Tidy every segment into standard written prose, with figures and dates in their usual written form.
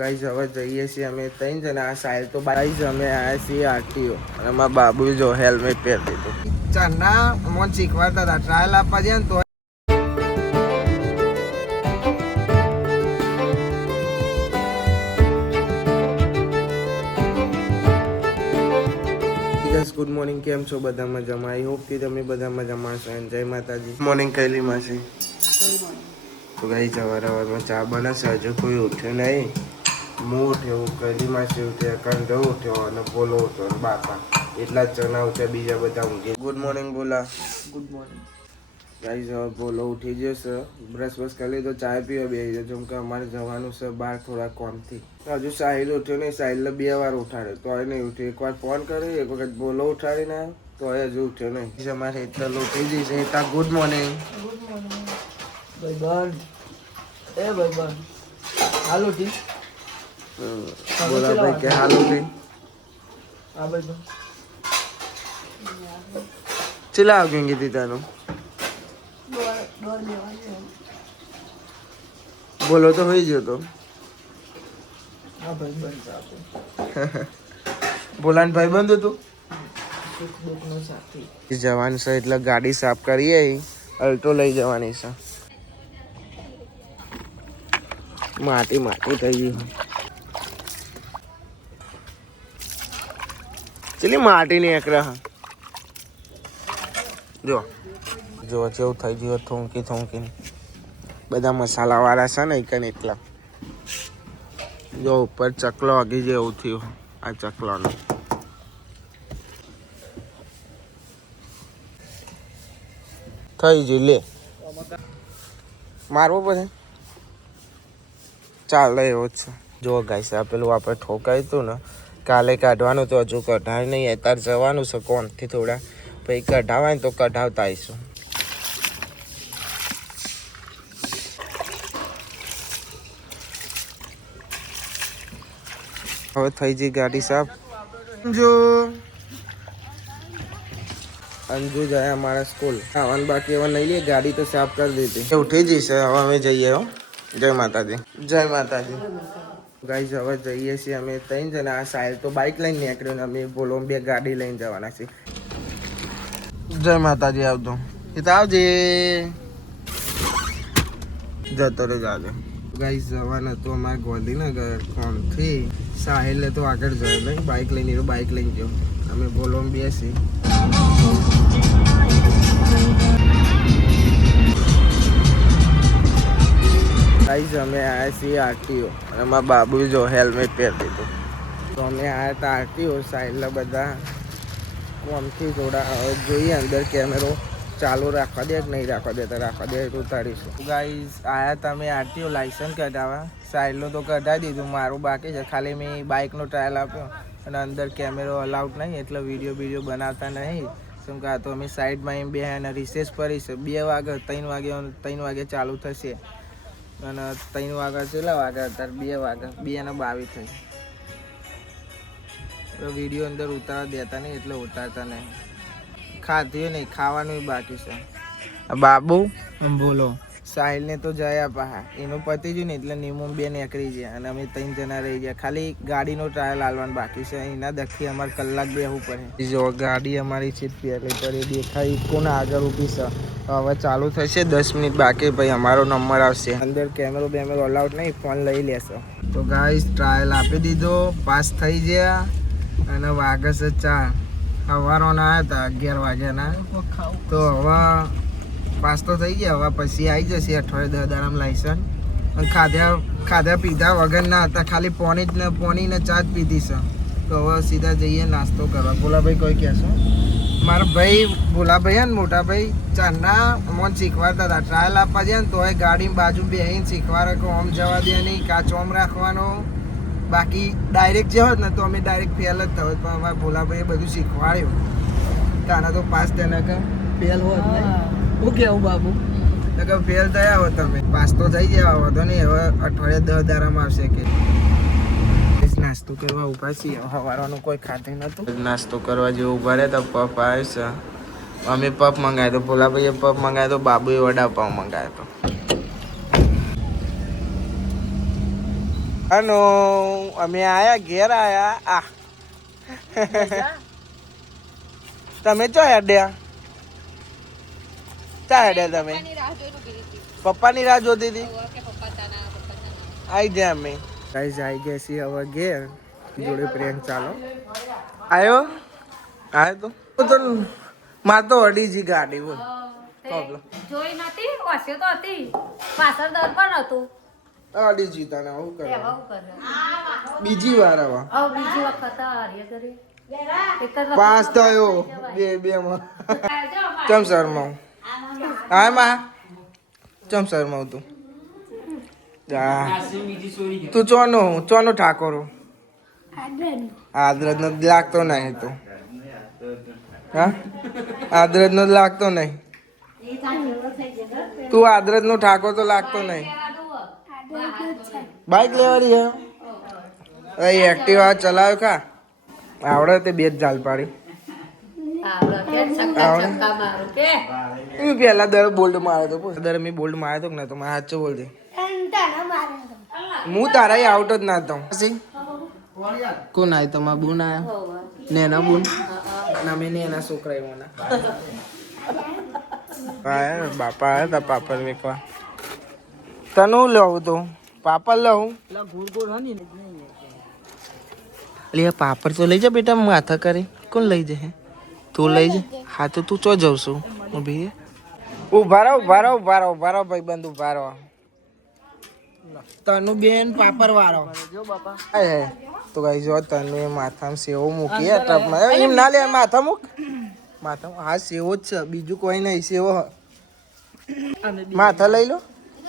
guys હવે જઈએ છીએ અમે ત્રણ જણા આ સાઈડ તો ગાઈસ અમે આયા છીએ આરટીઓ અને મારા બાબુ જો હેલ્મેટ પહેરી દીધું ચાના મોન શીખવાડતા હતા ટ્રાયલ આપવા જાય ને તો ગુડ મોર્નિંગ કેમ છો બધા મજામાં આઈ હોપ કે તમે બધા મજામાં છો જય માતાજી મોર્નિંગ કૈલી માસી તો ગાઈસ સવારમાં ચા બનાવશે હજુ કોઈ ઉઠ્યું નહીં હું ઉઠ્યો કદી માસી ઉઠ્યા કંડો ઉઠ્યો અને બોલો ઉઠ્યો બાપા એટલા જ ચણા ઉઠ્યા બીજા બધા ઊંઘે ગુડ મોર્નિંગ બોલા ગુડ મોર્નિંગ ગાઈસ હવે બોલો ઉઠી જશે બ્રશ બસ કરી લીધો ચા પીવા બેસી જજો કેમ કે અમારે જવાનું છે બહાર થોડા કોમથી હજુ સાહિલ ઉઠ્યો નહીં સાહિલને 2 વાર ઉઠાડ્યો તો એ નહીં ઉઠ્યો એકવાર ફોન કર્યો એક વખત બોલો ઉઠાડીને તો એ હજુ ઉઠ્યો નહીં અમારે એટલા ઉઠી જશે એટલા ગુડ મોર્નિંગ ભાઈબંધ એ ભાઈબંધ હાલો ઠીક બોલા ભાઈ કે હાલ ઉઠી હા ભાઈબંધ ચલા આવ ગઈ તાનું બોલો તો હોઈ ગયો તો હા ભાઈબંધ સાથે બોલાન ભાઈબંધ હતું સુખ દુઃખનો સાથી જવાનું છે એટલે ગાડી સાફ કરીએ અલ્ટો લઈ જવાની છે માટી માટી થઈ ગઈ ચલી માટી ની એકરા જો જો જેવું થઈ ગયું થોંકી થોંકીને બધા મસાલા વાળા છે ને એકને એટલા જો ઉપર ચકલો વાગી જેવું થયું આ ચકલોનો થઈ ગયું લે મારવો પડે ચાલે એવો જ છે જો ગાઈસ આ પેલું આપણે ઠોકાયું હતું ને કાલે કાઢવાનું તો હજુ કઢાય નહીં અત્યારે જવાનું છે કોણથી થોડા પછી કઢાવાય ને તો કઢાવતા આવીશું હવે થઈ ગઈ ગાડી સાફ અંજુ જાય અમારા સ્કૂલ આવવાનું બાકી હવે નહીં લે ગાડી તો સાફ કરી દીધી ઉઠી જશે હવે અમે જઈએ હો જય માતાજી જય માતાજી ગાઈસ હવે જઈએ છીએ અમે ત્રણ જણા આ સાઈડ તો બાઇક લઈને નીકળ્યો ને અમે બોલો 2 ગાડી લઈને જવાના છીએ જય માતાજી આવતો એ તો આવજે જતો રે જાજે ગાઈસ જવાના તો અમારે ગોંધીનગર કોણથી સાહિલને તો આગળ જાય નહીં બાઇક લઈને બાઇક લઈને ગયો અમે બોલો બેસી ગાઈસ અમે આવ્યા છીએ આરટીઓ અને મારા બાબુ જો હેલ્મેટ પહેરી દીધું તો અમે આવ્યા હતા આરટીઓ સાઈડના બધા કોમથી થોડા જોઈએ અંદર કેમેરો ચાલુ રાખવા દે કે નહીં રાખવા દે તો ઉતારીશું ગાઈસ આવ્યા હતા અમે આરટીઓ લાઇસન્સ કઢાવવા સાઈડનું તો કઢાવી દીધું મારું બાકી છે ખાલી મેં બાઇકનો ટ્રાયલ આપ્યો અને અંદર કેમેરો અલાઉડ નહીં એટલે વિડીયો બનાવતા નહીં કેમ કે આ તો અમે સાઈડમાં એમ બે અને રિસેસ પડી છે 2 વાગે 3 વાગે ચાલુ થશે અને 3 વાગ્યા કેટલા વાગ્યા અત્યારે 2 વાગ્યા 2:22 થઈ તો વિડીયો અંદર ઉતારવા દેતા નહીં એટલે ઉતારતા નહીં ખાધ્યું નહીં ખાવાનું બાકી છે બાબુ બોલો સાહિલને તો જયા પા એનું પતી ગયું ને એટલે નિમુમ 2 નીકળી ગયા અને અમે 3 જણા રહી ગયા ખાલી ગાડીનો ટ્રાયલ આલવાનું બાકી છે એના દખી અમારે કલાક બેસવું પડે જો ગાડી અમારી છે પહેલી પર એ દેખાય કોના આગળ ઊભી છે હવે ચાલુ થશે 10 મિનિટ બાકી પછી અમારો નંબર આવશે અંદર કેમેરો બેમેરો અલાઉડ નહીં ફોન લઈ લેશો તો ગાઈસ ટ્રાયલ આપી દીધો પાસ થઈ ગયા અને વાગે છે 4 સવારોના આવ્યા હતા 11 વાગ્યાના તો હવે પાસ તો થઈ ગયા હવે પછી આવી જશે અઠવાડિયે 10 દાડામાં લાયસન્સ અને ખાધા પીધા વગર ના હતા ખાલી પોણી ને ચા જ પીધી છે તો હવે સીધા જઈએ નાસ્તો કરવા ભોલાભાઈ કોઈ કહેશો મારા ભાઈ ભોલાભાઈ ને મોટા ભાઈ ચાના મોન શીખવાડતા હતા ટ્રાયલ આપવા જાય ને તો એ ગાડીની બાજુ બેસીને શીખવાડે કે ઓમ જવા દે નહીં કાચ ઓમ રાખવાનો બાકી ડાયરેક્ટ જે હોત ને તો અમે ડાયરેક્ટ ફેલ જ થયો પણ અમારા ભોલાભાઈએ બધું શીખવાડ્યું તાના તો પાસ તેને કે ફેલ હોત નહીં હું કેવું બાબુ કે ફેલ થયા હો તમે પાસ તો થઈ ગયા વધો નહીં હવે અઠવાડિયે 10 દાડામાં આવશે કે નાસ્તો કરવા ઉભા છીએ સવારનું કોઈ ખાધું નતું નાસ્તો કરવા જે ઉભા રહ્યા તો પફ આવે છે અમે પફ મંગાવ્યો તો ભોલાભાઈએ પફ મંગાવ્યો તો બાબુએ વડાપાવ મંગાવ્યો તો અનો અમે આયા ઘેર આયા આ તમે ચો હેડ્યા ચા હેડ્યા તમે પપ્પાની રાહ જોતી હતી આઈ ગયા અમે ગાઈસ આઈ ગયા છીએ હવે ઘેર જોડે પ્રેમ ચાલો આયો આયો તો માર તો અડી જી ગાડી બોલ જોઈ નથી વાસ્યો તો હતી પાછળ દર્પણ હતું અડી જી તને આવું કરે આવું કરે બીજી વાર આવા બીજી વખત હાર્ય કરી પાસ થયો બે માં ચમ શરમાવ હા માં ચમ શરમાવ તું તું ચોનો ઠાકોરો આદરજ નો લાગતો નહીં તું હા આદરજ નો લાગતો નહીં તું આદરજ નો ઠાકોર તો લાગતો નહીં બાઈક લેવાની હે એક્ટિવા ચલાવ્યો કા આવડે તે બે જ જાલ પાડી પેલા દર બોલ્ડ માર્યો તો દર મેં બોલ્ડ માર્યો તો ને તો મારા હાથ બોલજે હું તારા આઉટ જ ના તો કોણ આય તમારા બુન આયા નેના બુન ના મેં એના છોકરા એવાના બાપા આયા તા પાપડ વેકવા તને લઉં તો પાપડ લઉં લે પાપડ તો લઈ જા બેટા માથા કરી કોણ લઈ જાય તું લઈ જા હા તો તું ચો જાઉં છું ઊભી ઉભા રહો ભાઈ બંધ ઉભા રહો તનુ બેન પાપડ વાળો તો ગાઈ જો તનુ એ માથામાં સેવો મૂકી ટપમાં એમ ના લે માથા મૂક માથામાં હા સેવો જ છે બીજું કોઈ નહીં સેવો માથા લઈ લો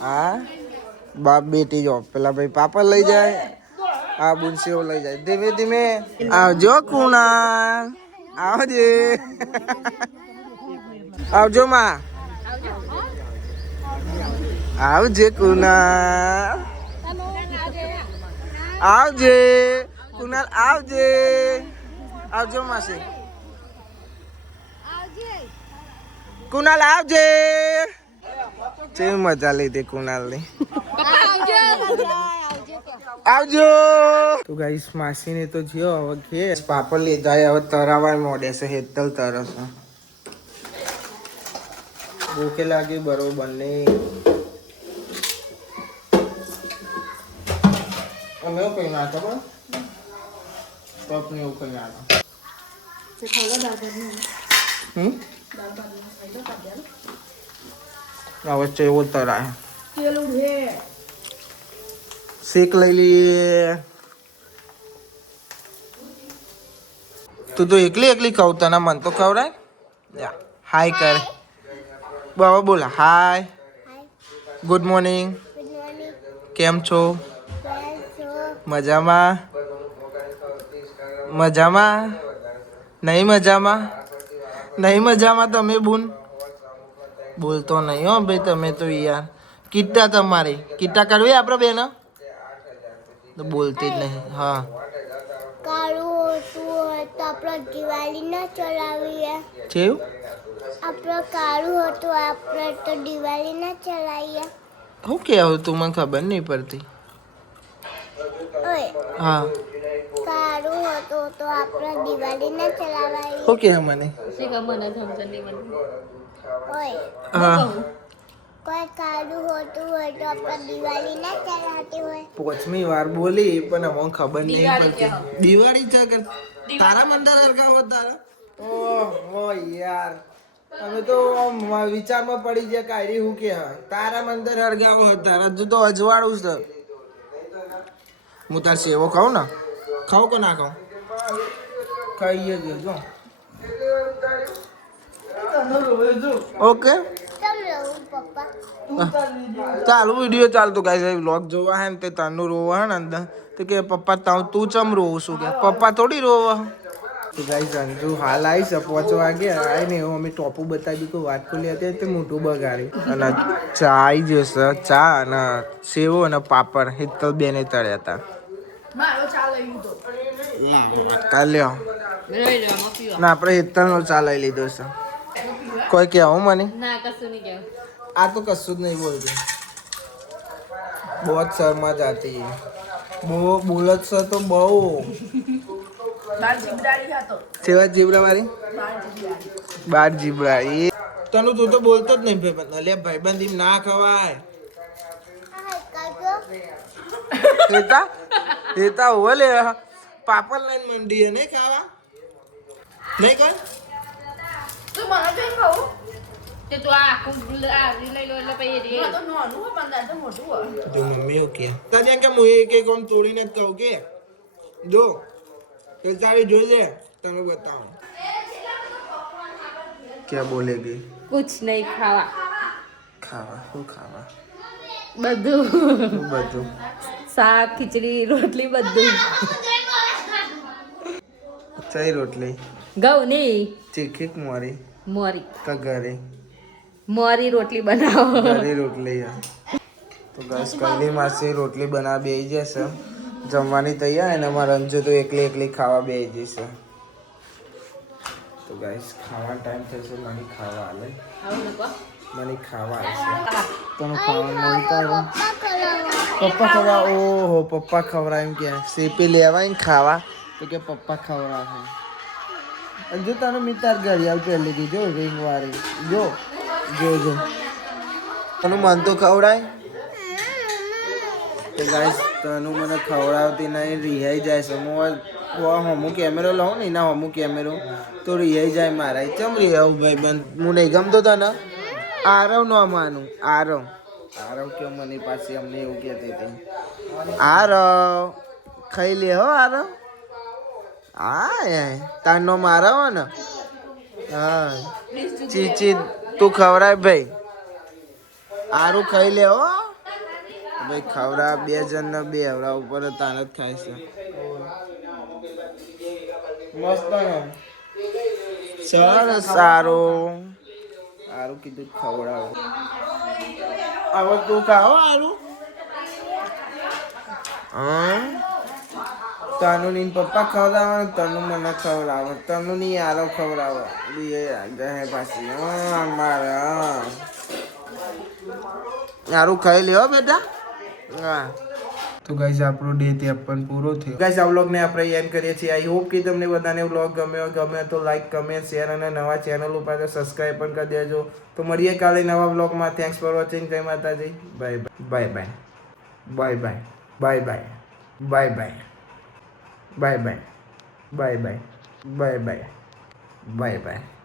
હા બાપ બેટી જો પેલા ભાઈ પાપડ લઈ જાય આ બુન સેવો લઈ જાય ધીમે ધીમે આવજો કુણાલ આવજે આવજો માં આવજે કુણાલ આવજે કુણાલ આવજે આવજો માસી કુણાલ આવજે કેવી મજા લીધી કુણાલ ની આવજો તો ગાઈસ માસી ને તો જ્યો હવે ઘેર પાપડ લીધા હવે તરાવા મોડે છે હેતલ તરસ ભૂખે લાગી બરોબર નહીં અમે એવું કઈ ના ખબર પપ ને એવું કઈ ના વચ્ચે એવો તરાય શેક લઈ લઈએ તું તો એકલી ખાવ તને મન તો ખવડાય હાય કર બાબા બોલા હાય ગુડ મોર્નિંગ કેમ છો મજામાં નહીં મજામાં તમે બુન બોલતો નહીં હો ભાઈ તમે તો યાર કિટ્ટા તમારી કિટ્ટા કરવી આપણે બેન તો બોલતી જ નહીં હા કાળું હતું તો આપણે દિવાળી ના ચલાવીએ કેવું આપણે કાળું હતું આપણે તો દિવાળી ના ચલાવીએ શું કહેવું તું મને ખબર નહીં પડતી ઓય હા કાળું હતું તો આપણે દિવાળી ના ચલાવીએ શું કહે મને ઓય હા કોઈ કાળું હતું હોય તો આપણે દિવાળી ના ચલાવતી હોય પોચમી વાર બોલી પણ અમને ખબર નહીં પડતી દિવાળી છે કે તારા મંદર હરગાવો તારા ઓહો યાર અમે તો વિચારમાં પડી ગયા કાઢી હું કે તારા મંદર હરગાવો હતા હજુ તો અજવાળું છે હું તાર સેવો ખાઉં ને ખાઉં કે ના ખાઉં ખાઈએ જો ઓકે તમ રહું પપ્પા ચાલુ વિડીયો ચાલતો ગાય વ્લોગ જોવા હે ને તે તનું રોવા હે ને અંદર તો કે પપ્પા તું ચમ રોવું છું કે પપ્પા થોડી રોવા તો ગાય સંજુ હાલ આવી છે 5 વાગે આવી ને અમે ટોપું બતાવી કોઈ વાત ખોલી હતી તે મોટું બગાડ્યું અને ચા આવી જશે ચા અને સેવો અને પાપડ હિતલ બેને તળ્યા હતા કાલ્યો ના આપણે હિતલ નો ચા લઈ લીધો છે કોઈ કહેવું મને આ તો કશું જ નહીં બોલતું બહુ શર્मा जाती है બહુ બોલત છે તો બહુ સેવા જીબડા મારી 12 જીબડા એ તને તું તો બોલતો જ નહીં ભાઈબંધ અલે ભાઈબંધ એમ ના ખવાય હેતા હોવે લે પાપડ લઈને મંડી હે નહીં ખાવા નહીં કર તું મને જોઈ ખાવું તે તું આખું આવી લઈ લો એટલે પછી રે તો નાનું હો બંદા તો મોટું હો જો મમ્મી હો કે તાજે કે હું એક એક ઓમ તોડીને જ કહું કે જો તો તારી જોઈ લે તને બતાવું ક્યાં બોલેગી કુછ નહીં ખાવા ખાવા શું ખાવા બધું શું બધું શાક ખીચડી રોટલી બધું ચઈ રોટલી ઘઉં ની તીખી મોરી મોરી કા ઘરે મોરી રોટલી બનાવો ઘરે રોટલી તો બસ કઈલી માસી રોટલી બનાવી બેસી જશે જમવાની તૈયાર અને અમારા રંજુ તો એકલી ખાવા બેસી જશે તો ગાઈસ ખાવાનો ટાઈમ થશે મને ખાવા આલે મને ખાવા આવશે તને ખાવાનું મળતા પપ્પા ખવડા ઓહો પપ્પા ખવડા એમ કે સેપી લેવાય ને ખાવા તો કે પપ્પા ખવડાવે જો તને મિતાર ઘડિયાળ પહેલી ગઈ જો રિંગ વાળી જો તનું મન તો ખવડાય તો ગાઈસ તનું મને ખવડાવતી નહીં રિહાઈ જાય છે હું હમું કેમેરો લઉં ને એના હમું કેમેરો તો રિહાઈ જાય મારા ચમ રિહાવું ભાઈ બંધ હું નહીં ગમતો તને આરવ ન માનું આરવ કે મને પાછી અમને એવું કહેતી હતી આરવ ખાઈ લે હો આરવ હા તારનો મારવ ને હા ચીચી તું ખવડાય ભાઈ આરું ખાઈ લે હો ભાઈ ખવડા 2 જણને 2 હવડા ઉપર તાર જ ખાય છે મસ્ત ને ચાલ સારું કીધું ખવડાવો હવે તું ખાઓ આરું તનુ ની પપ્પા ખવડાવે તનુ મને ખવડાવે તનુ ની આરો ખવડાવે બે ગહે પાછી મારે આરું ખાઈ લ્યો બેટા હા તો ગાઈસ આપણો ડે ત્યાં પણ પૂરો થયો ગાઈસ આ વ્લોગને આપણે એન્ડ કરીએ છીએ આઈ હોપ કે તમને બધાને વ્લોગ ગમે તો લાઈક કમેન્ટ શેર અને નવા ચેનલ ઉપર સબસ્ક્રાઇબ પણ કરી દેજો તો મળીએ કાલે નવા વ્લોગમાં થેન્ક્સ ફોર વોચિંગ જય માતાજી bye bye bye bye bye bye bye bye bye bye bye bye bye bye bye bye